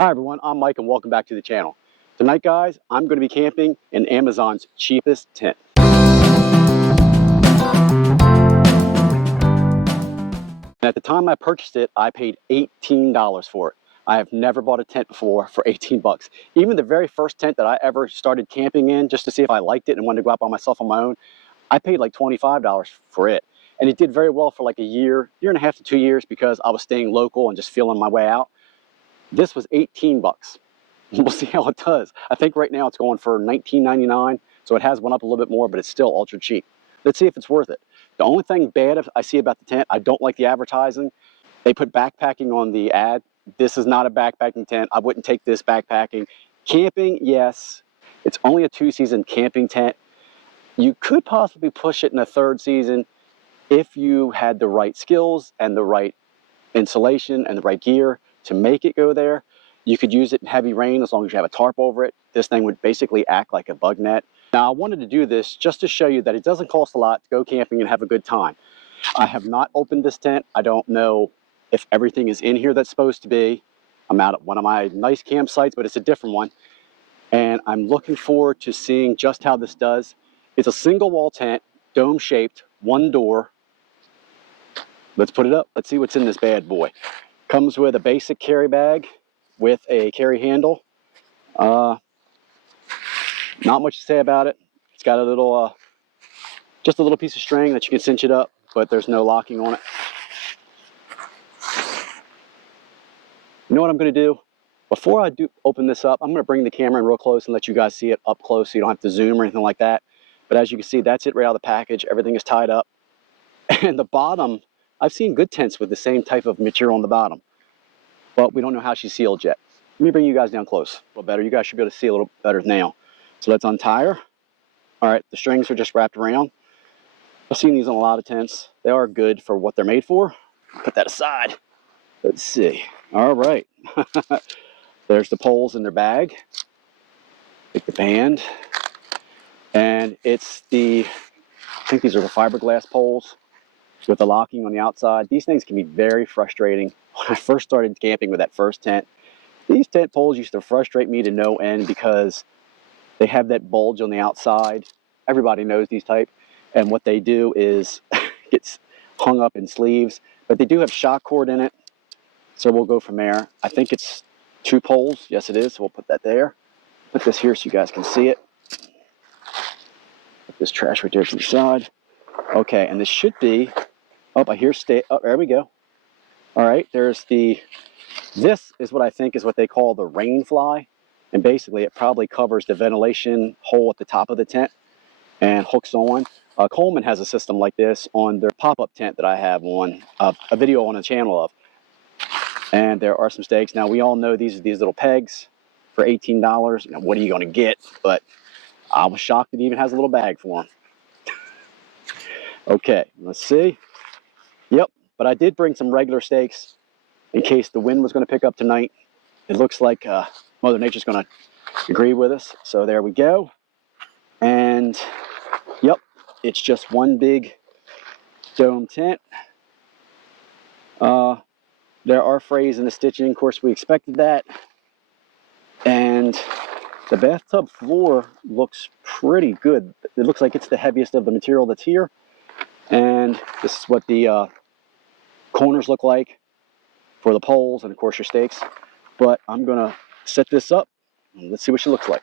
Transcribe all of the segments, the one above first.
Hi everyone, I'm Mike and welcome back to the channel. Tonight guys, I'm going to be camping in Amazon's cheapest tent. And at the time I purchased it, I paid $18 for it. I have never bought a tent before for 18 bucks. Even the very first tent that I ever started camping in, just to see if I liked it and wanted to go out by myself on my own, I paid like $25 for it. And it did very well for like a year and a half to 2 years because I was staying local and just feeling my way out. This was 18 bucks. We'll see how it does. I think right now it's going for $19.99, so it has went up a little bit more, but it's still ultra cheap. Let's see if it's worth it. The only thing bad I see about the tent, I don't like the advertising. They put backpacking on the ad. This is not a backpacking tent. I wouldn't take this backpacking. Camping, yes. It's only a 2-season camping tent. You could possibly push it in a 3rd season if you had the right skills and the right insulation and the right gear to make it go there. You could use it in heavy rain as long as you have a tarp over it. This thing would basically act like a bug net. Now I wanted to do this just to show you that it doesn't cost a lot to go camping and have a good time. I have not opened this tent. I don't know if everything is in here that's supposed to be. I'm out at one of my nice campsites, but it's a different one. And I'm looking forward to seeing just how this does. It's a single wall tent, dome shaped, 1 door. Let's put it up. Let's see what's in this bad boy. Comes with a basic carry bag with a carry handle. Not much to say about it. It's got a little, just a little piece of string that you can cinch it up, but there's no locking on it. You know what I'm going to do? Before I do open this up, I'm going to bring the camera in real close and let you guys see it up close so you don't have to zoom or anything like that. But as you can see, that's it right out of the package. Everything is tied up. And the bottom, I've seen good tents with the same type of material on the bottom, but we don't know how she's sealed yet. Let me bring you guys down close a little better. You guys should be able to see a little better now. So let's untie her. All right, the strings are just wrapped around. I've seen these on a lot of tents. They are good for what they're made for. Put that aside. Let's see. All right. There's the poles in their bag. Take the band. And it's I think these are the fiberglass poles with the locking on the outside. These things can be very frustrating. When I first started camping with that first tent, these tent poles used to frustrate me to no end because they have that bulge on the outside. Everybody knows these type. And what they do is it's hung up in sleeves. But they do have shock cord in it. So we'll go from there. I think it's 2 poles. Yes, it is. So we'll put that there. Put this here so you guys can see it. Put this trash right there to the side. Okay, and this should be, oh, I hear there we go. All right, there's this is what I think is what they call the rain fly. And basically it probably covers the ventilation hole at the top of the tent and hooks on. Coleman has a system like this on their pop-up tent that I have on a video on the channel of. And there are some stakes. Now we all know these little pegs for $18. Now, what are you going to get? But I was shocked it even has a little bag for them. Okay, let's see. Yep, but I did bring some regular stakes in case the wind was going to pick up tonight. It looks like Mother Nature's going to agree with us. So there we go. And yep, it's just one big dome tent. There are frays in the stitching. Of course, we expected that. And the bathtub floor looks pretty good. It looks like it's the heaviest of the material that's here. And this is what the corners look like for the poles and of course your stakes. But I'm gonna set this up and let's see what she looks like.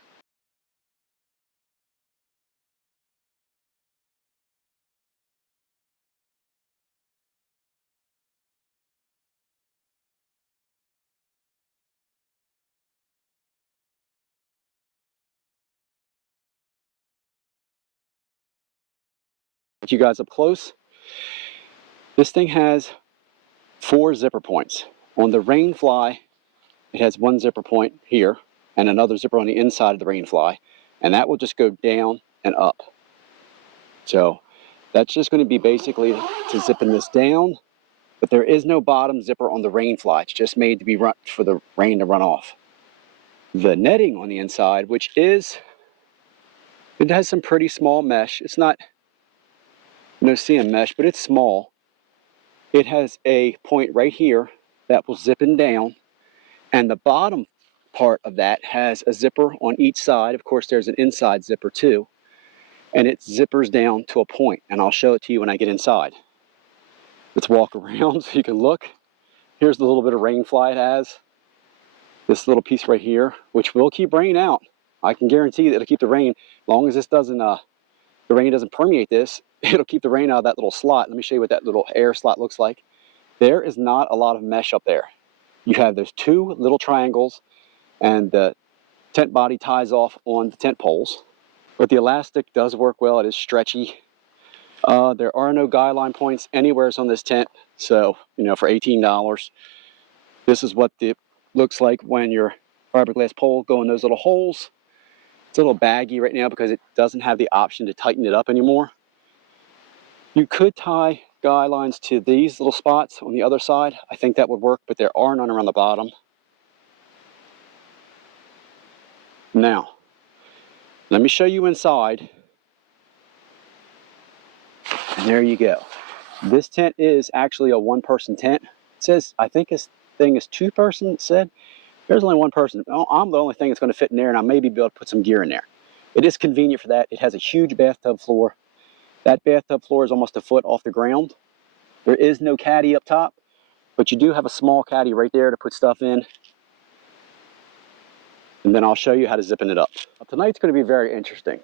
Get you guys up close. This thing has 4 zipper points. On the rain fly, it has 1 zipper point here and another zipper on the inside of the rain fly, and that will just go down and up. So that's just going to be basically to zipping this down, but there is no bottom zipper on the rain fly. It's just made to be run for the rain to run off. The netting on the inside, which is, it has some pretty small mesh. It's not no CM mesh, but it's small. It has a point right here that will zip in down, and the bottom part of that has a zipper on each side. Of course, there's an inside zipper too, and it zippers down to a point, and I'll show it to you when I get inside. Let's walk around so you can look. Here's the little bit of rain fly it has. This little piece right here, which will keep rain out. I can guarantee that it'll keep the rain, as long as this doesn't, the rain doesn't permeate this, it'll keep the rain out of that little slot. Let me show you what that little air slot looks like. There is not a lot of mesh up there. You have those two little triangles, and the tent body ties off on the tent poles. But the elastic does work well. It is stretchy. There are no guy line points anywhere on this tent. So, you know, for $18, this is what it looks like when your fiberglass pole go in those little holes. It's a little baggy right now because it doesn't have the option to tighten it up anymore. You could tie guy lines to these little spots on the other side. I think that would work, but there are none around the bottom. Now, let me show you inside. And there you go. This tent is actually a one-person tent. It says, I think this thing is two-person, it said. There's only one person. I'm the only thing that's going to fit in there, and I may be able to put some gear in there. It is convenient for that. It has a huge bathtub floor. That bathtub floor is almost a foot off the ground. There is no caddy up top, but you do have a small caddy right there to put stuff in. And then I'll show you how to zipping it up. Tonight's going to be very interesting.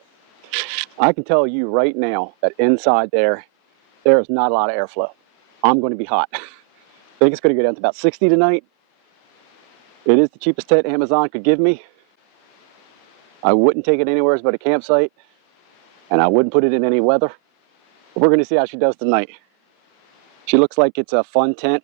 I can tell you right now that inside there is not a lot of airflow. I'm going to be hot. I think it's going to go down to about 60 tonight. It is the cheapest tent Amazon could give me. I wouldn't take it anywhere but a campsite, and I wouldn't put it in any weather. But we're going to see how she does tonight. She looks like it's a fun tent.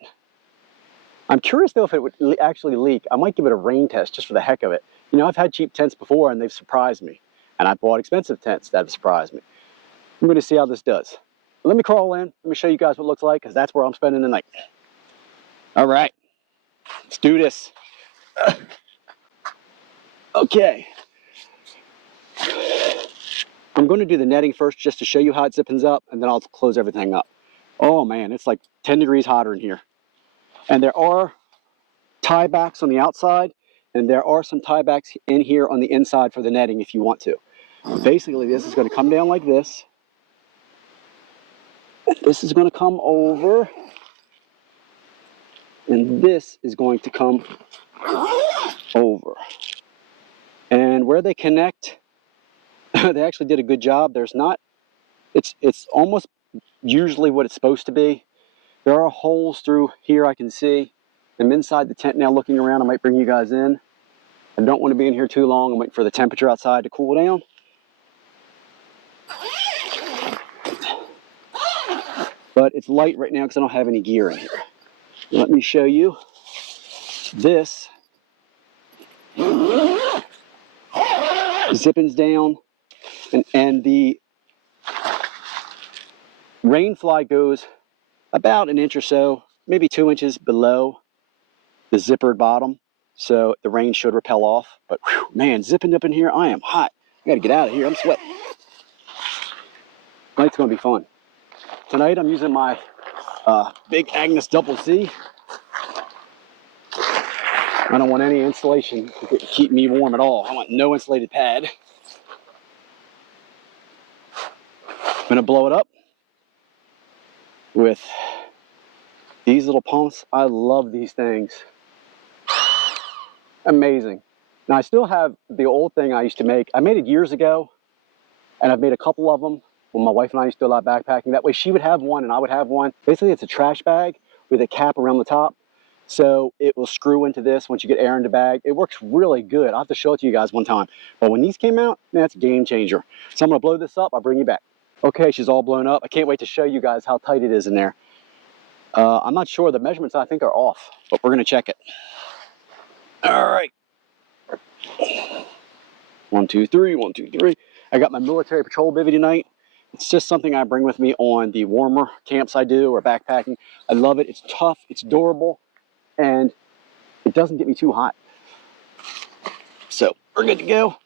I'm curious though if it would actually leak. I might give it a rain test just for the heck of it. You know, I've had cheap tents before and they've surprised me. And I've bought expensive tents that have surprised me. I'm going to see how this does. Let me crawl in. Let me show you guys what it looks like, because that's where I'm spending the night. All right. Let's do this. Okay. I'm going to do the netting first just to show you how it zippins up, and then I'll close everything up. Oh man, it's like 10 degrees hotter in here. And there are tiebacks on the outside, and there are some tiebacks in here on the inside for the netting if you want to. Basically, this is going to come down like this. This is going to come over, and this is going to come over. And where they connect, they actually did a good job. There's not, it's almost usually what it's supposed to be. There are holes through here I can see. I'm inside the tent now looking around. I might bring you guys in. I don't want to be in here too long. I'm waiting for the temperature outside to cool down. But it's light right now because I don't have any gear in here. Let me show you this. Zippins down, and the rain fly goes about an inch or so, maybe 2 inches below the zippered bottom, so the rain should repel off. But whew, man, zipping up in here, I am hot. I gotta get out of here. I'm sweating. Tonight's gonna be fun. Tonight I'm using my big Agnes Double C. I don't want any insulation to keep me warm at all. I want no insulated pad. I'm gonna blow it up with these little pumps. I love these things. Amazing. Now I still have the old thing I used to make. I made it years ago, and I've made a couple of them when my wife and I used to do a lot of backpacking. That way she would have one and I would have one. Basically it's a trash bag with a cap around the top. So it will screw into this once you get air in the bag. It works really good. I'll have to show it to you guys one time. But when these came out, man, that's a game changer. So I'm gonna blow this up, I'll bring you back. Okay, she's all blown up. I can't wait to show you guys how tight it is in there. I'm not sure, the measurements I think are off, but we're gonna check it. All right. 1, 2, 3, 1, 2, 3. I got my military patrol bivvy tonight. It's just something I bring with me on the warmer camps I do or backpacking. I love it. It's tough, it's durable, and it doesn't get me too hot. So we're good to go.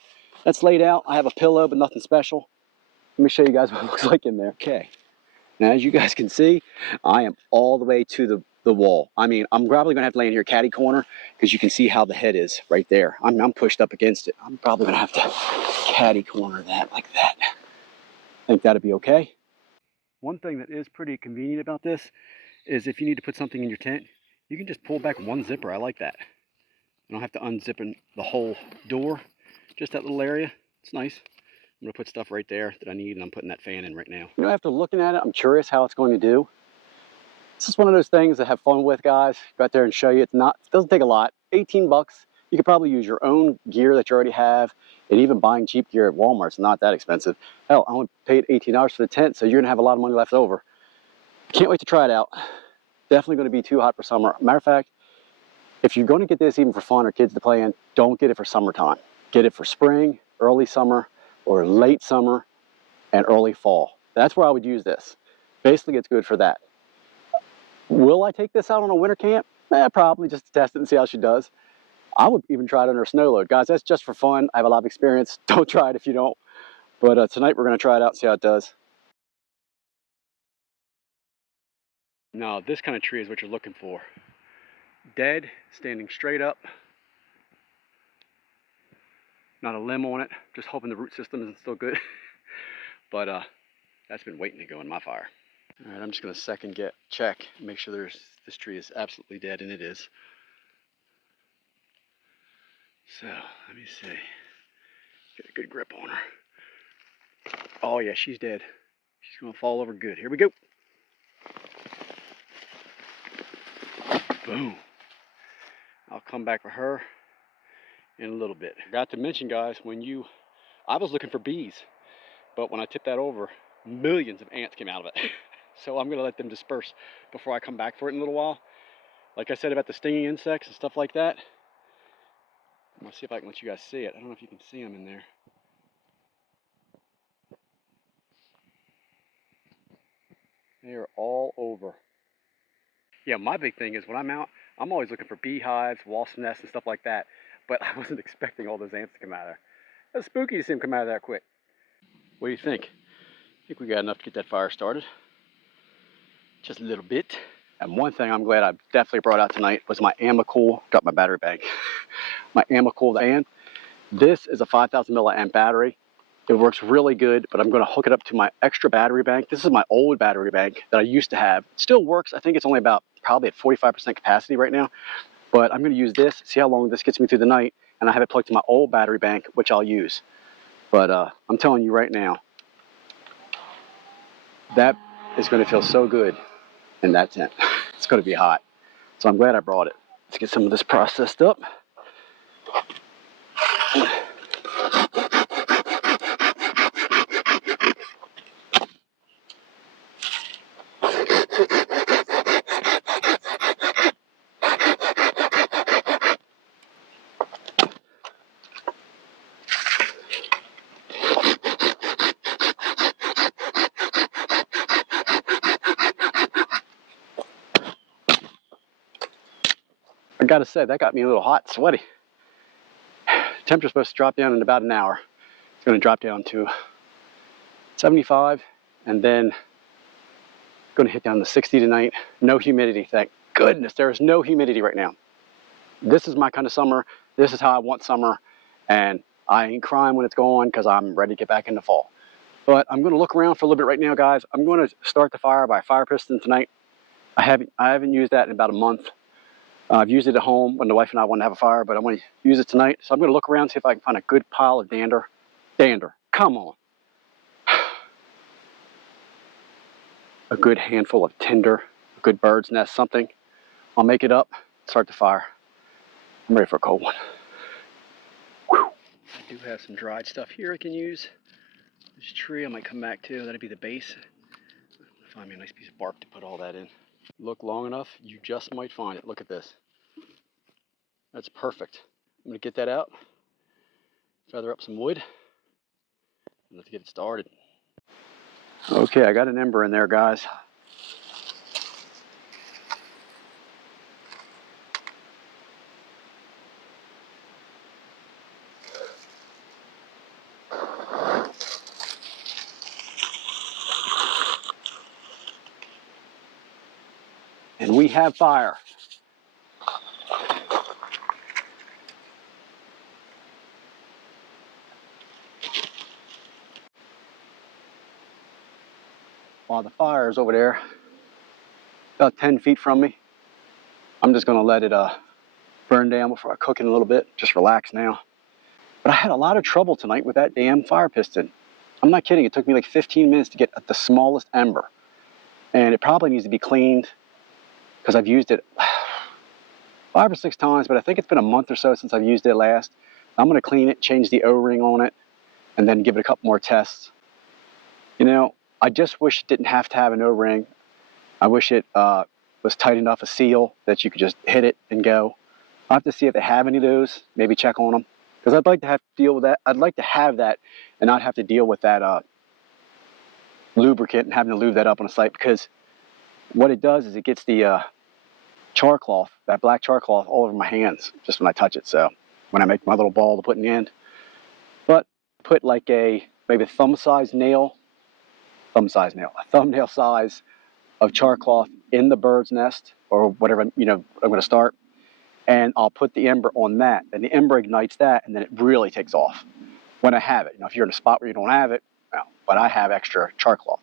That's laid out. I have a pillow, but nothing special. Let me show you guys what it looks like in there. Okay. Now, as you guys can see, I am all the way to the the wall. I mean, I'm probably gonna have to lay in here catty corner because you can see how the head is right there. I'm pushed up against it. I'm probably gonna have to catty corner that like that. I think that'd be okay. One thing that is pretty convenient about this is if you need to put something in your tent, you can just pull back one zipper. I like that. You don't have to unzip the whole door, just that little area. It's nice. I'm gonna put stuff right there that I need, and I'm putting that fan in right now. You know, after looking at it, I'm curious how it's going to do. This is one of those things to have fun with, guys. Go out there and show you. It doesn't take a lot. 18 bucks. You could probably use your own gear that you already have, and even buying cheap gear at Walmart's not that expensive. Hell, I only paid $18 for the tent, so you're gonna have a lot of money left over. Can't wait to try it out. Definitely gonna be too hot for summer. Matter of fact, if you're gonna get this even for fun or kids to play in, don't get it for summertime. Get it for spring, early summer, or late summer and early fall. That's where I would use this. Basically, it's good for that. Will I take this out on a winter camp? Probably, just to test it and see how she does. I would even try it under a snow load. Guys, that's just for fun. I have a lot of experience. Don't try it if you don't. But tonight we're going to try it out and see how it does. Now, this kind of tree is what you're looking for. Dead, standing straight up. Not a limb on it. Just hoping the root system isn't still good. But that's been waiting to go in my fire. All right, I'm just going to check, make sure this tree is absolutely dead, and it is. So, let me see. Get a good grip on her. Oh yeah, she's dead. She's going to fall over good. Here we go. Boom. I'll come back for her in a little bit. Forgot to mention, guys, I was looking for bees, but when I tipped that over, millions of ants came out of it. So I'm going to let them disperse before I come back for it in a little while. Like I said about the stinging insects and stuff like that. I'm going to see if I can let you guys see it. I don't know if you can see them in there. They are all over. Yeah, my big thing is when I'm out, I'm always looking for beehives, wasp nests, and stuff like that. But I wasn't expecting all those ants to come out of there. That's spooky to see them come out of there quick. What do you think? I think we got enough to get that fire started. Just a little bit. And one thing I'm glad I definitely brought out tonight was my Amicool, got my battery bank. My Amicool fan. This is a 5,000 milliamp battery. It works really good, but I'm going to hook it up to my extra battery bank. This is my old battery bank that I used to have. It still works. I think it's only probably at 45% capacity right now. But I'm going to use this, see how long this gets me through the night, and I have it plugged to my old battery bank, which I'll use. But I'm telling you right now, that is going to feel so good in that tent. It's going to be hot. So I'm glad I brought it. Let's get some of this processed up. I gotta say, that got me a little hot and sweaty. Temperature's supposed to drop down in about an hour. It's gonna drop down to 75, and then gonna hit down to 60 tonight. No humidity, thank goodness. There is no humidity right now. This is my kind of summer. This is how I want summer, and I ain't crying when it's gone because I'm ready to get back into fall. But I'm gonna look around for a little bit right now, guys. I'm gonna start the fire by fire piston tonight. I haven't used that in about a month. I've used it at home when the wife and I want to have a fire, but I'm going to use it tonight. So I'm going to look around, see if I can find a good pile of dander. Dander, come on. A good handful of tinder, a good bird's nest, something. I'll make it up, start the fire. I'm ready for a cold one. Whew. I do have some dried stuff here I can use. This tree I might come back to, that'd be the base. Find me a nice piece of bark to put all that in. Look long enough, you just might find it. Look at this. That's perfect. I'm going to get that out, feather up some wood, and let's get it started. Okay, I got an ember in there, guys. And We have fire. While the fire is over there, about 10 feet from me, I'm just gonna let it burn down before I cook it a little bit. Just relax now. But I had a lot of trouble tonight with that damn fire piston. I'm not kidding, it took me like 15 minutes to get at the smallest ember. And it probably needs to be cleaned because I've used it 5 or 6 times, but I think it's been a month or so since I've used it last. I'm gonna clean it, change the O-ring on it, and then give it a couple more tests. You know, I just wish it didn't have to have an O-ring. I wish it was tight enough a seal that you could just hit it and go. I'll have to see if they have any of those, maybe check on them. Because I'd like to have to deal with that. I'd like to have that and not have to deal with that lubricant and having to lube that up on a site, because what it does is it gets the char cloth, that black char cloth, all over my hands just when I touch it. So when I make my little ball to put in the end. But put like a maybe a thumbnail size of char cloth in the bird's nest or whatever, I'm going to start. And I'll put the ember on that, and the ember ignites that, and then it really takes off when I have it. If you're in a spot where you don't have it, well, but I have extra char cloth.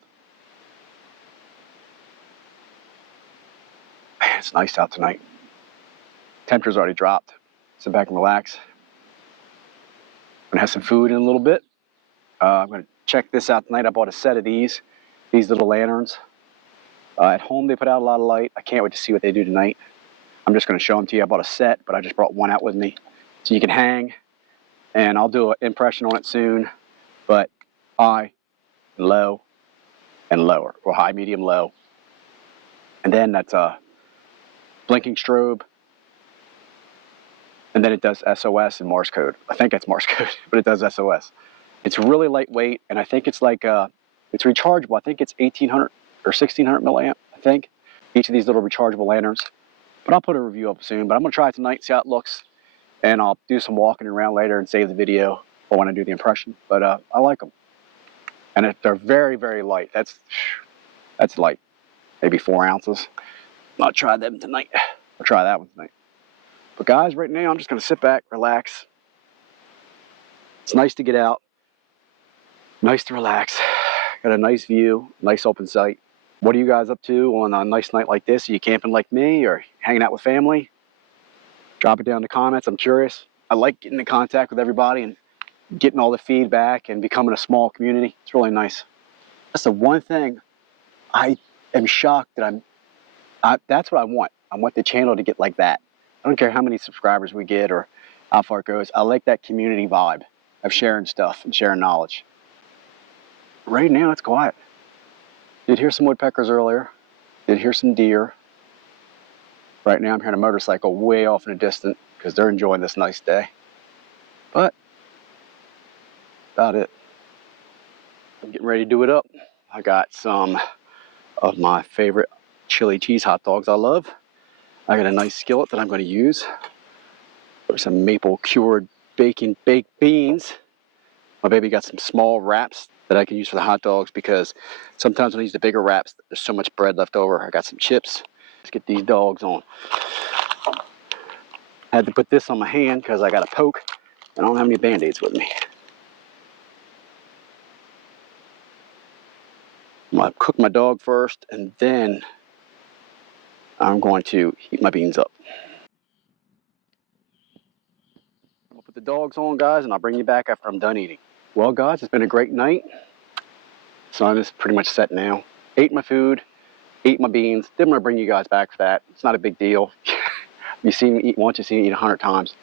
Man, it's nice out tonight. Temperature's already dropped. Sit back and relax. I'm gonna have some food in a little bit. I'm gonna check this out tonight. I bought a set of these little lanterns. At home they put out a lot of light. I can't wait to see what they do tonight. I'm just going to show them to you. I bought a set, but I just brought one out with me. So you can hang, and I'll do an impression on it soon. But high, low, and lower. Or high, medium, low. And then that's a blinking strobe. And then it does SOS and Morse code. I think that's Morse code, but it does SOS. It's really lightweight, and I think it's like, it's rechargeable. I think it's 1800 or 1600 milliamp, I think. Each of these little rechargeable lanterns. But I'll put a review up soon. But I'm going to try it tonight, see how it looks. And I'll do some walking around later and save the video for when I do the impression. But I like them. And they're very, very light. That's light. Maybe 4 ounces. I'll try them tonight. I'll try that one tonight. But guys, right now I'm just going to sit back, relax. It's nice to get out. Nice to relax. Got a nice view, nice open sight. What are you guys up to on a nice night like this? Are you camping like me or hanging out with family? Drop it down in the comments. I'm curious. I like getting in contact with everybody and getting all the feedback and becoming a small community. It's really nice. That's the one thing I am shocked that that's what I want. I want the channel to get like that. I don't care how many subscribers we get or how far it goes. I like that community vibe of sharing stuff and sharing knowledge. Right now it's quiet. Did hear some woodpeckers earlier. Did hear some deer. Right now I'm hearing a motorcycle way off in the distance because they're enjoying this nice day. But about it. I'm getting ready to do it up. I got some of my favorite chili cheese hot dogs I love. I got a nice skillet that I'm going to use. There's some maple cured bacon baked beans. My baby got some small wraps that I can use for the hot dogs because sometimes when I use the bigger wraps, there's so much bread left over. I got some chips. Let's get these dogs on. I had to put this on my hand because I got a poke and I don't have any Band-Aids with me. I'm going to cook my dog first and then I'm going to heat my beans up. I'll put the dogs on, guys, and I'll bring you back after I'm done eating. Well, guys, it's been a great night. Sun is pretty much set now. Ate my food, ate my beans. Didn't want to bring you guys back for that. It's not a big deal. You see me eat once, you see me eat 100 times.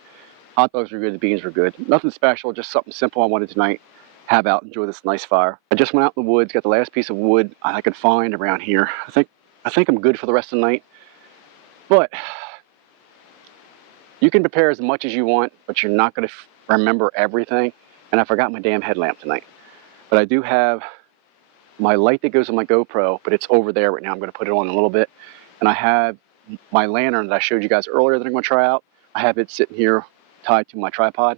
Hot dogs were good, the beans were good. Nothing special, just something simple I wanted tonight. Have out, enjoy this nice fire. I just went out in the woods, got the last piece of wood I could find around here. I think I'm good for the rest of the night. But you can prepare as much as you want, but you're not going to remember everything. And I forgot my damn headlamp tonight. But I do have my light that goes on my GoPro, but it's over there right now. I'm going to put it on in a little bit. And I have my lantern that I showed you guys earlier that I'm going to try out. I have it sitting here tied to my tripod.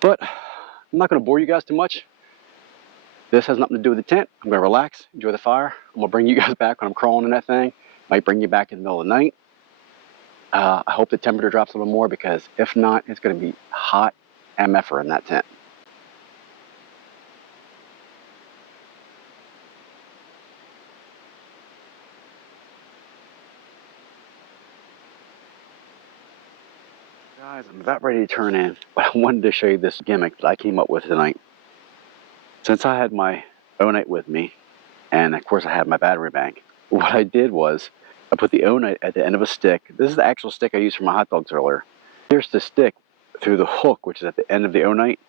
But I'm not going to bore you guys too much. This has nothing to do with the tent. I'm going to relax, enjoy the fire. I'm going to bring you guys back when I'm crawling in that thing. Might bring you back in the middle of the night. I hope the temperature drops a little more, because if not, it's going to be hot MFer in that tent. Guys, I'm about ready to turn in, but I wanted to show you this gimmick that I came up with tonight. Since I had my O-Night with me, and of course I had my battery bank, what I did was I put the O-Night at the end of a stick. This is the actual stick I used for my hot dogs earlier. Here's the stick through the hook, which is at the end of the O-Night.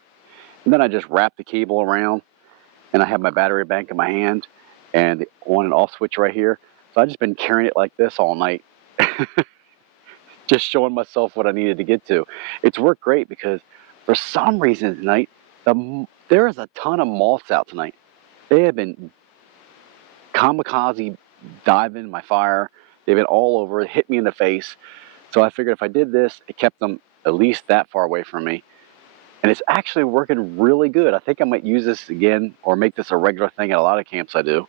And then I just wrap the cable around, and I have my battery bank in my hand and the on and off switch right here. So I've just been carrying it like this all night, just showing myself what I needed to get to. It's worked great, because for some reason tonight, there is a ton of moths out tonight. They have been kamikaze diving my fire. They've been all over it, hit me in the face. So I figured if I did this, it kept them at least that far away from me. And it's actually working really good. I think I might use this again, or make this a regular thing at a lot of camps I do.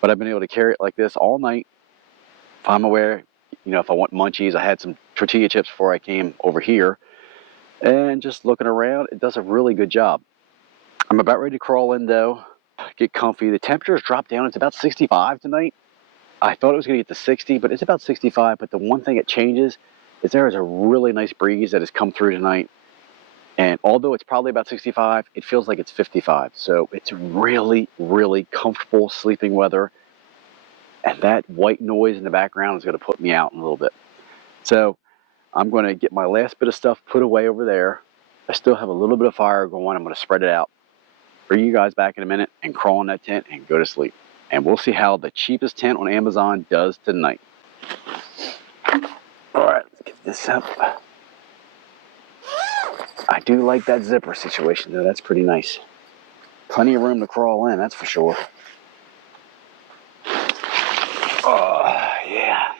But I've been able to carry it like this all night. If I'm aware, if I want munchies, I had some tortilla chips before I came over here. And just looking around, it does a really good job. I'm about ready to crawl in though, get comfy. The temperature's dropped down. It's about 65 tonight. I thought it was going to get to 60, but it's about 65. But the one thing it changes is there is a really nice breeze that has come through tonight. And although it's probably about 65, it feels like it's 55. So it's really, really comfortable sleeping weather. And that white noise in the background is going to put me out in a little bit. So I'm going to get my last bit of stuff put away over there. I still have a little bit of fire going. I'm going to spread it out. Bring you guys back in a minute and crawl in that tent and go to sleep. And we'll see how the cheapest tent on Amazon does tonight. All right, let's get this up. I do like that zipper situation though. That's pretty nice. Plenty of room to crawl in, that's for sure. Oh, yeah.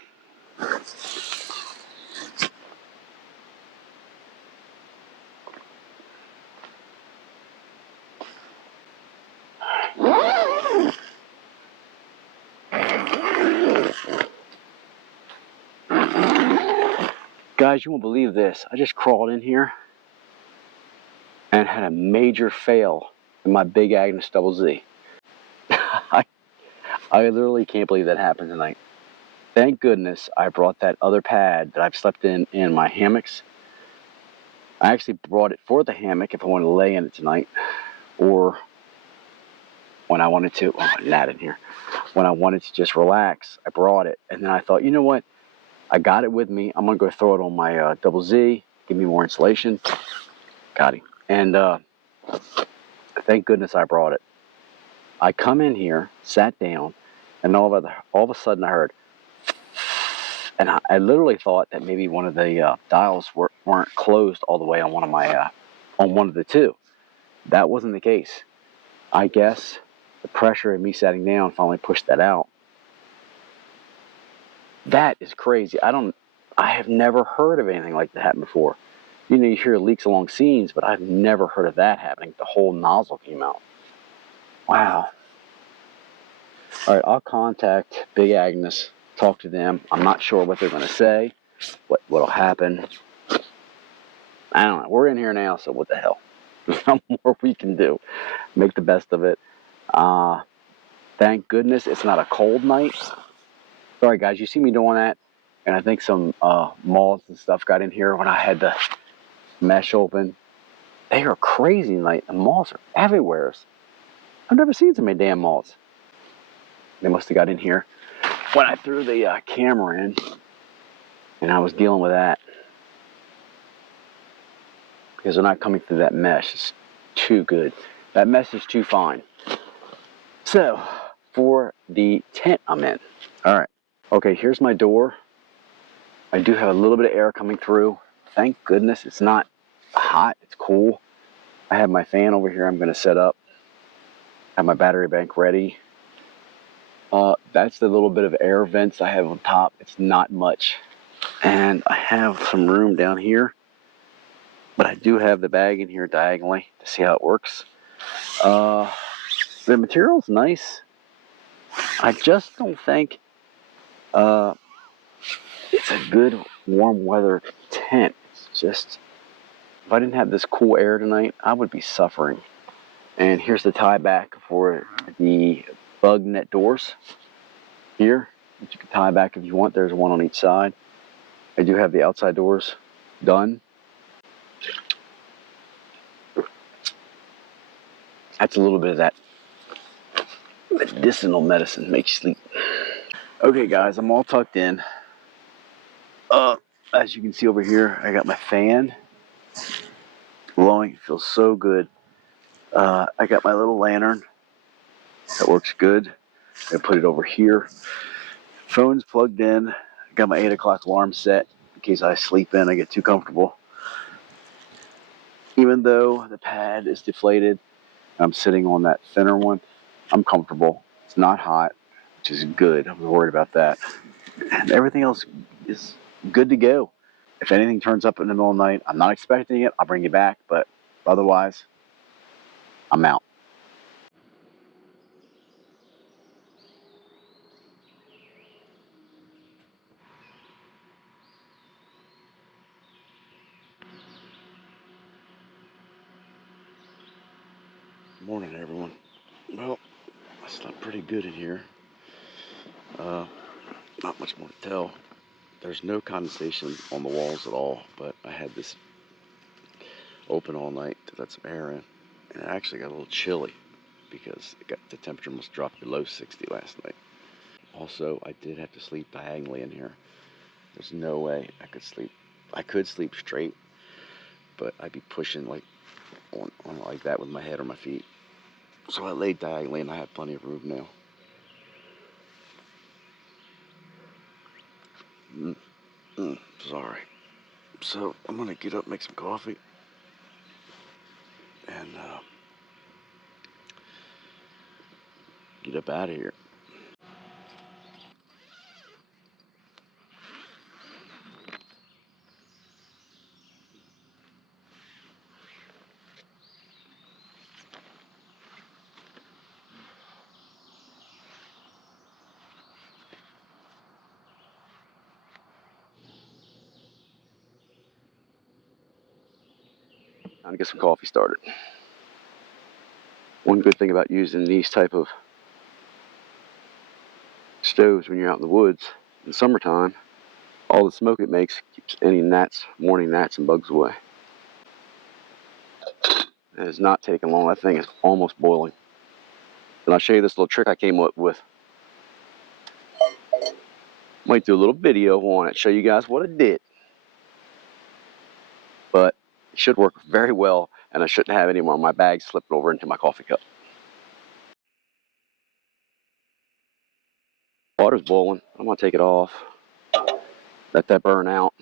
Guys, you won't believe this. I just crawled in here and had a major fail in my Big Agnes Double Z. I literally can't believe that happened tonight. Thank goodness I brought that other pad that I've slept in my hammocks. I actually brought it for the hammock if I wanted to lay in it tonight, or when I wanted to, not in here, when I wanted to just relax, I brought it. And then I thought, you know what? I got it with me. I'm going to go throw it on my Double Z, give me more insulation. Got him. And thank goodness I brought it. I come in here, sat down, and all of a sudden I heard, and I literally thought that maybe one of the dials weren't closed all the way on one of my, on one of the two. That wasn't the case. I guess the pressure of me sitting down finally pushed that out. That is crazy. I have never heard of anything like that happen before. You hear leaks along seams, but I've never heard of that happening. The whole nozzle came out. Wow. All right, I'll contact Big Agnes, talk to them. I'm not sure what they're going to say, what'll happen. I don't know. We're in here now, so what the hell? There's no more we can do. Make the best of it. Thank goodness it's not a cold night. Sorry, guys, you see me doing that, and I think some moths and stuff got in here when I had the mesh open. They are crazy tonight. The moths are everywhere. I've never seen so many damn moths. They must have got in here when I threw the camera in, and I was dealing with that. Because they're not coming through that mesh. It's too good. That mesh is too fine. So, for the tent I'm in. All right. Okay, here's my door. I do have a little bit of air coming through. Thank goodness it's not hot. It's cool. I have my fan over here I'm going to set up. I have my battery bank ready. That's the little bit of air vents I have on top. It's not much. And I have some room down here. But I do have the bag in here diagonally to see how it works. The material's nice. I just don't think It's a good warm weather tent. It's just, if I didn't have this cool air tonight, I would be suffering. And here's the tie back for the bug net doors here, that you can tie back if you want. There's one on each side. I do have the outside doors done. That's a little bit of that medicinal medicine, makes you sleep. Okay guys, I'm all tucked in. As you can see over here, I got my fan blowing. It feels so good. I got my little lantern. That works good. I put it over here. Phone's plugged in. I got my 8 o'clock alarm set in case I sleep in, I get too comfortable. Even though the pad is deflated, I'm sitting on that thinner one, I'm comfortable. It's not hot, which is good. I'm worried about that. And everything else is good to go. If anything turns up in the middle of the night, I'm not expecting it, I'll bring you back, but otherwise, I'm out. Morning, everyone. Well, I slept pretty good in here. Not much more to tell. There's no condensation on the walls at all, but I had this open all night to let some air in, and it actually got a little chilly because the temperature must drop below 60 last night. Also, I did have to sleep diagonally in here. There's no way I could sleep. I could sleep straight, but I'd be pushing like on like that with my head or my feet. So I laid diagonally, and I have plenty of room now. Sorry. So I'm gonna get up, make some coffee, and get up out of here. Time to get some coffee started. One good thing about using these type of stoves when you're out in the woods in the summertime, all the smoke it makes keeps any gnats, morning gnats and bugs away. It is not taking long. That thing is almost boiling. And I'll show you this little trick I came up with. Might do a little video on it, show you guys what it did. But it should work very well, and I shouldn't have any more of my bag slipping over into my coffee cup. Water's boiling. I'm gonna take it off. Let that burn out.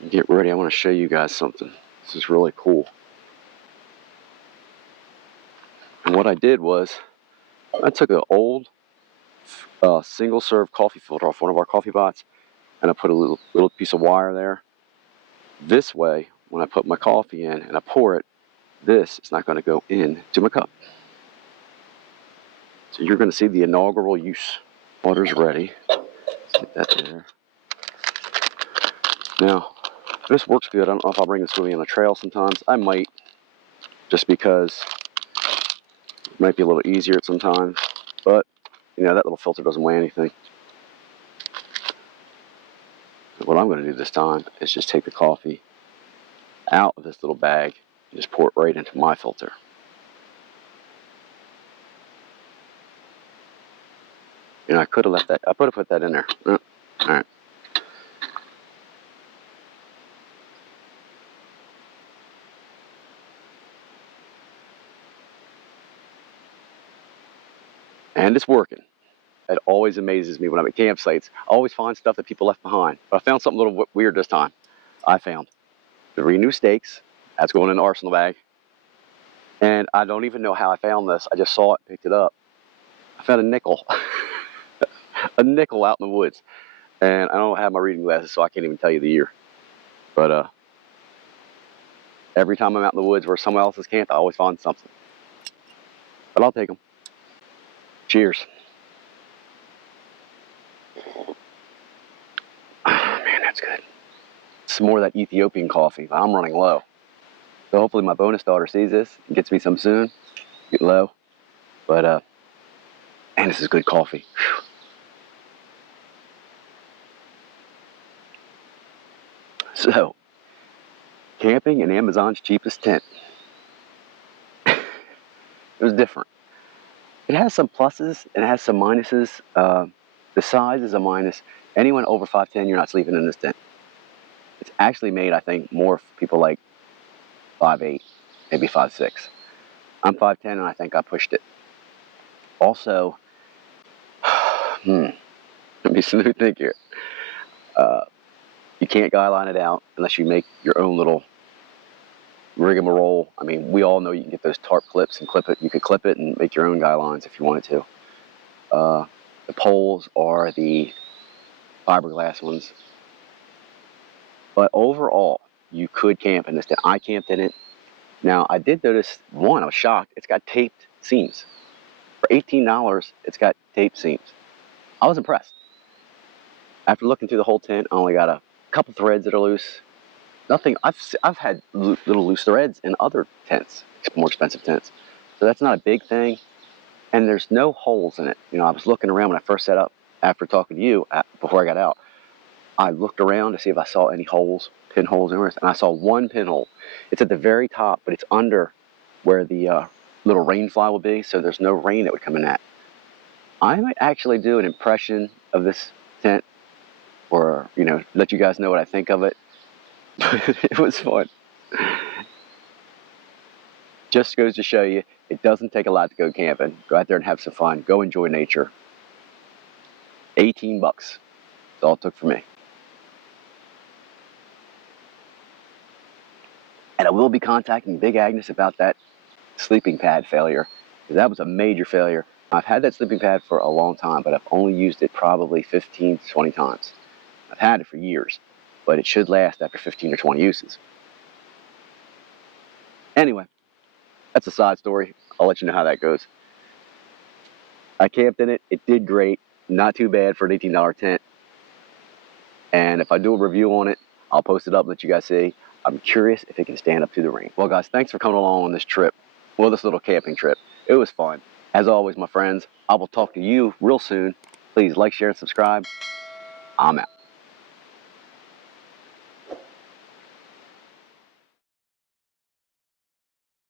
And get ready. I want to show you guys something. This is really cool. And what I did was, I took an old single serve coffee filter off one of our coffee pots, and I put a little piece of wire there. This way, when I put my coffee in and I pour it, this is not going to go into my cup. So you're going to see the inaugural use. Water's ready. Let's get that there. Now, this works good. I don't know if I'll bring this with me on a trail sometimes. I might, just because it might be a little easier at sometimes. But, you know, that little filter doesn't weigh anything. So what I'm going to do this time is just take the coffee out of this little bag and just pour it right into my filter. You know, I could have left that. I could have put that in there. All right. And it's working. It always amazes me when I'm at campsites. I always find stuff that people left behind. But I found something a little weird this time. I found 3 new steaks. That's going in the arsenal bag. And I don't even know how I found this. I just saw it, picked it up. I found a nickel. A nickel out in the woods. And I don't have my reading glasses, so I can't even tell you the year. But every time I'm out in the woods where someone else is camped, I always find something. But I'll take them. Cheers. it's good. Some more of that Ethiopian coffee, but I'm running low. So hopefully my bonus daughter sees this and gets me some soon. Get low. But, man, this is good coffee. Whew. So, camping in Amazon's cheapest tent. It was different. It has some pluses and it has some minuses. The size is a minus. Anyone over 5'10", you're not sleeping in this tent. It's actually made, I think, more for people like 5'8", maybe 5'6". I'm 5'10", and I think I pushed it. Also, let me think here. You can't guy line it out unless you make your own little rigmarole. I mean, we all know you can get those tarp clips and clip it. You could clip it and make your own guy lines if you wanted to. The poles are the fiberglass ones. But overall, you could camp in this tent. I camped in it. Now, I did notice, one, I was shocked. It's got taped seams. For $18, it's got taped seams. I was impressed. After looking through the whole tent, I only got a couple threads that are loose. Nothing. I've had little loose threads in other tents, more expensive tents. So that's not a big thing. And there's no holes in it. You know, I was looking around when I first set up after talking to you before I got out. I looked around to see if I saw any holes, pinholes, and I saw one pinhole. It's at the very top, but it's under where the little rain fly will be, so there's no rain that would come in that. I might actually do an impression of this tent, or, you know, let you guys know what I think of it. It was fun. Just goes to show you, it doesn't take a lot to go camping. Go out there and have some fun. Go enjoy nature. 18 bucks. That's all it took for me. And I will be contacting Big Agnes about that sleeping pad failure, because that was a major failure. I've had that sleeping pad for a long time, but I've only used it probably 15 to 20 times. I've had it for years, but it should last after 15 or 20 uses. Anyway, that's a side story. I'll let you know how that goes. I camped in it. It did great. Not too bad for an $18 tent. And if I do a review on it, I'll post it up and let you guys see. I'm curious if it can stand up to the rain. Well, guys, thanks for coming along on this trip. Well, this little camping trip. It was fun. As always, my friends, I will talk to you real soon. Please like, share, and subscribe. I'm out.